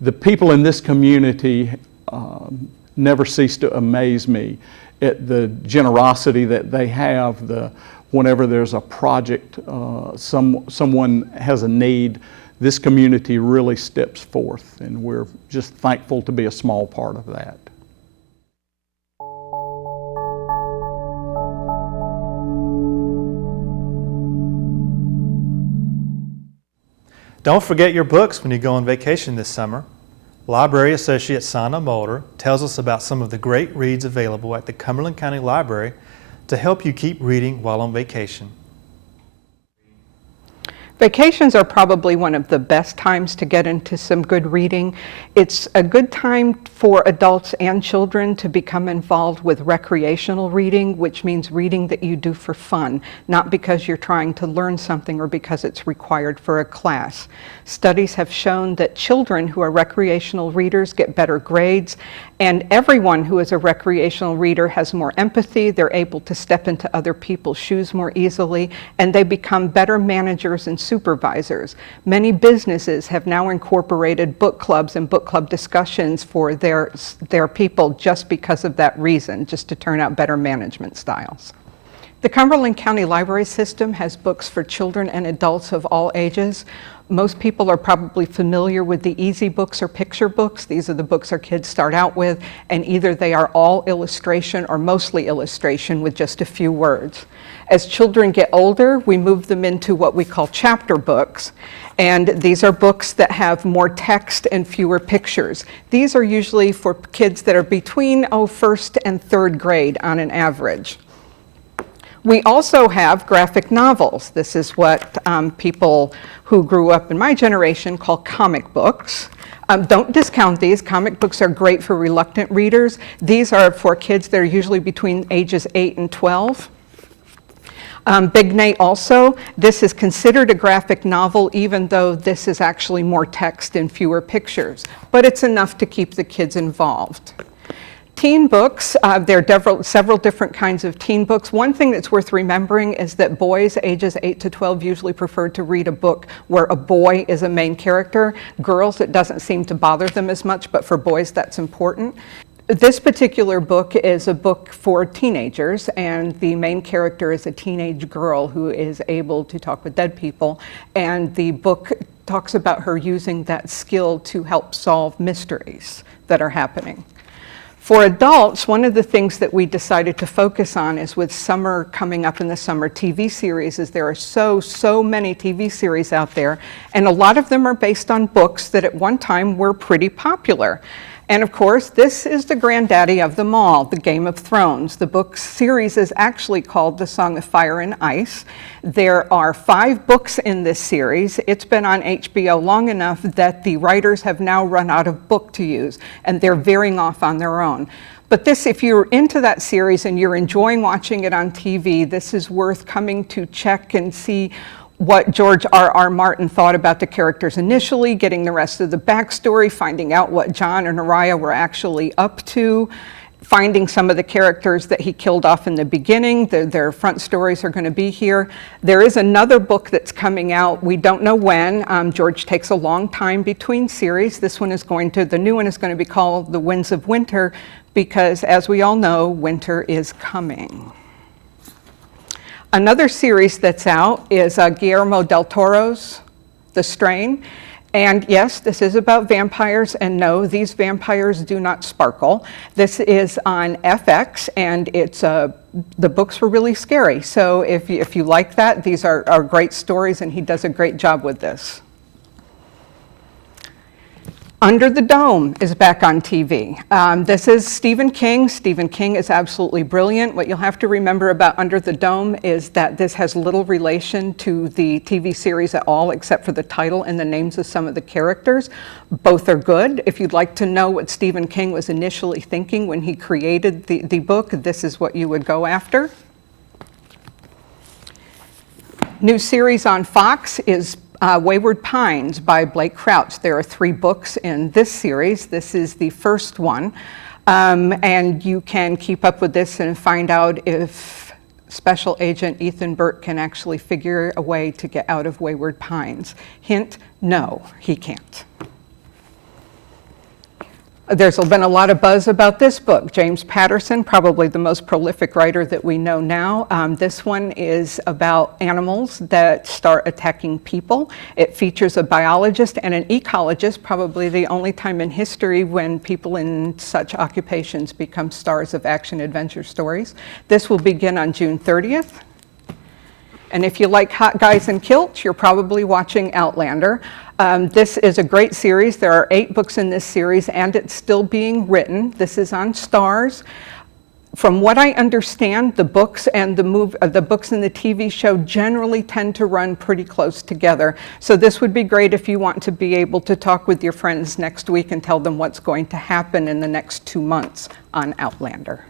the people in this community never cease to amaze me at the generosity that they have. Whenever there's a project, someone has a need, this community really steps forth, and we're just thankful to be a small part of that. Don't forget your books when you go on vacation this summer. Library Associate Sana Mulder tells us about some of the great reads available at the Cumberland County Library to help you keep reading while on vacation. Vacations are probably one of the best times to get into some good reading. It's a good time for adults and children to become involved with recreational reading, which means reading that you do for fun, not because you're trying to learn something or because it's required for a class. Studies have shown that children who are recreational readers get better grades, and everyone who is a recreational reader has more empathy, they're able to step into other people's shoes more easily, and they become better managers and supervisors. Many businesses have now incorporated book clubs and book club discussions for their people just because of that reason, just to turn out better management styles. The Cumberland County Library System has books for children and adults of all ages. Most people are probably familiar with the easy books or picture books. These are the books our kids start out with, and either they are all illustration or mostly illustration with just a few words. As children get older, we move them into what we call chapter books, and these are books that have more text and fewer pictures. These are usually for kids that are between first and third grade on an average. We also have graphic novels. This is what people who grew up in my generation call comic books. Don't discount these. Comic books are great for reluctant readers. These are for kids that are usually between ages 8 and 12. Big Nate also, this is considered a graphic novel even though this is actually more text and fewer pictures, but it's enough to keep the kids involved. Teen books, there are several different kinds of teen books. One thing that's worth remembering is that boys ages 8 to 12 usually prefer to read a book where a boy is a main character. Girls, it doesn't seem to bother them as much, but for boys that's important. This particular book is a book for teenagers, and the main character is a teenage girl who is able to talk with dead people, and the book talks about her using that skill to help solve mysteries that are happening. For adults, one of the things that we decided to focus on is with summer coming up in the summer TV series, is there are so many TV series out there, and a lot of them are based on books that at one time were pretty popular. And of course, this is the granddaddy of them all, the Game of Thrones. The book series is actually called The Song of Fire and Ice. There are 5 books in this series. It's been on HBO long enough that the writers have now run out of book to use, and they're veering off on their own. But this, if you're into that series and you're enjoying watching it on TV, this is worth coming to check and see what George R.R. Martin thought about the characters initially, getting the rest of the backstory, finding out what Jon and Arya were actually up to, finding some of the characters that he killed off in the beginning. Their front stories are going to be here. There is another book that's coming out. We don't know when. George takes a long time between series. The new one is going to be called The Winds of Winter, because as we all know, winter is coming. Another series that's out is Guillermo del Toro's The Strain. And yes, this is about vampires, and no, these vampires do not sparkle. This is on FX, and the books were really scary. So if you like that, these are great stories, and he does a great job with this. Under the Dome is back on TV. This is Stephen King. Stephen King is absolutely brilliant. What you'll have to remember about Under the Dome is that this has little relation to the TV series at all, except for the title and the names of some of the characters. Both are good. If you'd like to know what Stephen King was initially thinking when he created the book, this is what you would go after. New series on Fox is Wayward Pines by Blake Crouch. There are 3 books in this series. This is the first one. And you can keep up with this and find out if Special Agent Ethan Burt can actually figure a way to get out of Wayward Pines. Hint, no, he can't. There's been a lot of buzz about this book. James Patterson, probably the most prolific writer that we know now. This one is about animals that start attacking people. It features a biologist and an ecologist, probably the only time in history when people in such occupations become stars of action-adventure stories. This will begin on June 30th. And if you like hot guys in kilts, you're probably watching Outlander. This is a great series. There are 8 books in this series, and it's still being written. This is on Starz. From what I understand, the books and the TV show generally tend to run pretty close together. So this would be great if you want to be able to talk with your friends next week and tell them what's going to happen in the next 2 months on Outlander.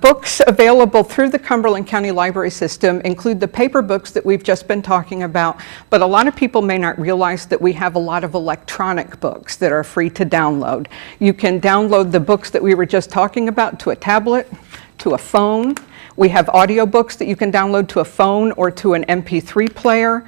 Books available through the Cumberland County Library System include the paper books that we've just been talking about, but a lot of people may not realize that we have a lot of electronic books that are free to download. You can download the books that we were just talking about to a tablet, to a phone. We have audiobooks that you can download to a phone or to an MP3 player.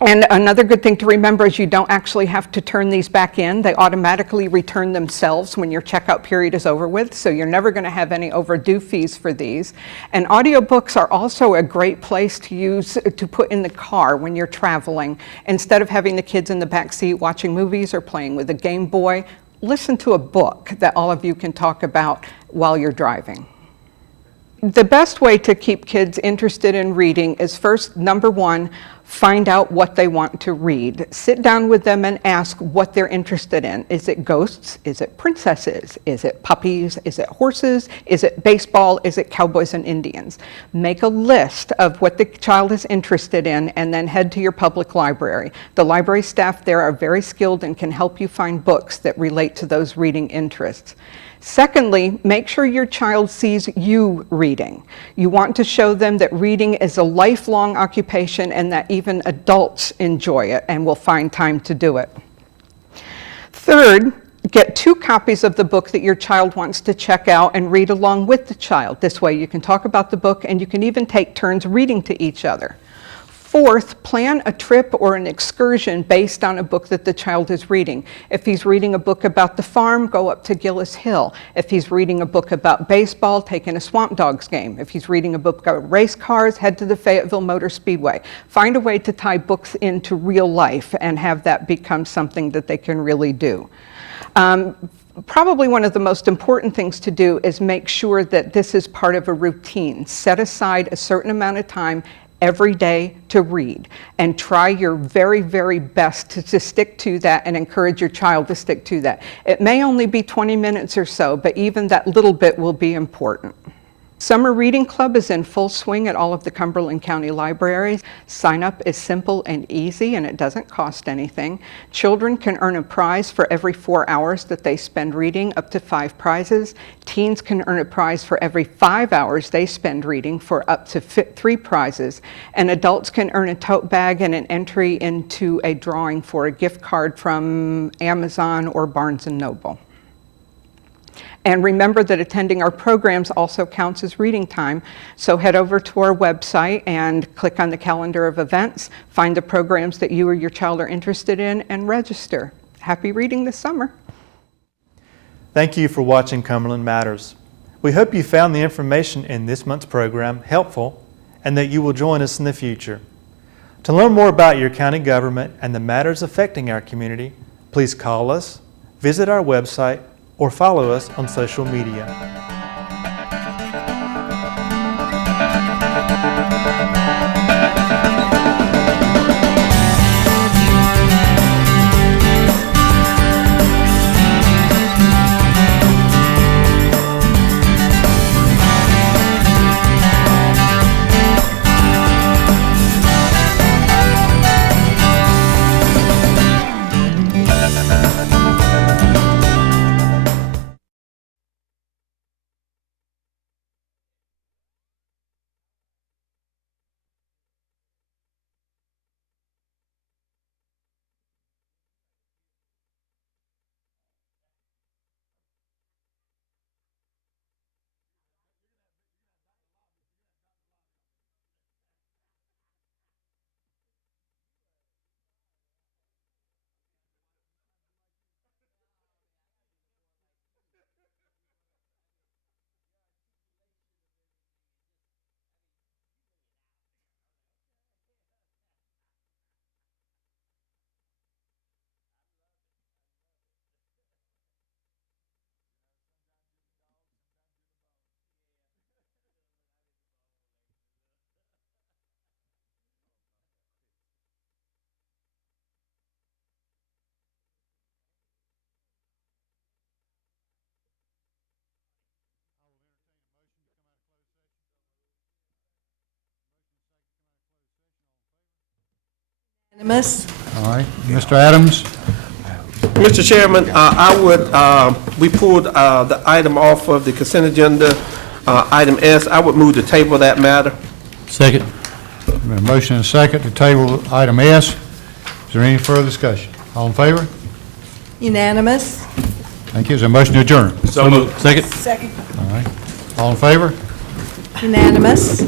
And another good thing to remember is you don't actually have to turn these back in. They automatically return themselves when your checkout period is over with, so you're never going to have any overdue fees for these. And audiobooks are also a great place to use to put in the car when you're traveling. Instead of having the kids in the back seat watching movies or playing with a Game Boy, listen to a book that all of you can talk about while you're driving. The best way to keep kids interested in reading is first, number one, find out what they want to read. Sit down with them and ask what they're interested in. Is it ghosts? Is it princesses? Is it puppies? Is it horses? Is it baseball? Is it cowboys and Indians? Make a list of what the child is interested in and then head to your public library. The library staff there are very skilled and can help you find books that relate to those reading interests. Secondly, make sure your child sees you reading. You want to show them that reading is a lifelong occupation and that even adults enjoy it and will find time to do it. Third, get 2 copies of the book that your child wants to check out and read along with the child. This way you can talk about the book and you can even take turns reading to each other. Fourth, plan a trip or an excursion based on a book that the child is reading. If he's reading a book about the farm, go up to Gillis Hill. If he's reading a book about baseball, take in a Swamp Dogs game. If he's reading a book about race cars, head to the Fayetteville Motor Speedway. Find a way to tie books into real life and have that become something that they can really do. Probably one of the most important things to do is make sure that this is part of a routine. Set aside a certain amount of time every day to read and try your very, very best to stick to that and encourage your child to stick to that. It may only be 20 minutes or so, but even that little bit will be important. Summer Reading Club is in full swing at all of the Cumberland County libraries. Sign up is simple and easy and it doesn't cost anything. Children can earn a prize for every 4 hours that they spend reading, up to 5 prizes. Teens can earn a prize for every 5 hours they spend reading for up to 3 prizes. And adults can earn a tote bag and an entry into a drawing for a gift card from Amazon or Barnes & Noble. And remember that attending our programs also counts as reading time. So head over to our website and click on the calendar of events, find the programs that you or your child are interested in, and register. Happy reading this summer. Thank you for watching Cumberland Matters. We hope you found the information in this month's program helpful and that you will join us in the future. To learn more about your county government and the matters affecting our community, please call us, visit our website, or follow us on social media. Unanimous. All right, Mr. Adams? Mr. Chairman, we pulled the item off of the consent agenda, item S. I would move to table that matter. Second. We have a motion and a second to table item S. Is there any further discussion? All in favor? Unanimous. Thank you. Is there a motion to adjourn? So moved. Second. Second. All right. All in favor? Unanimous.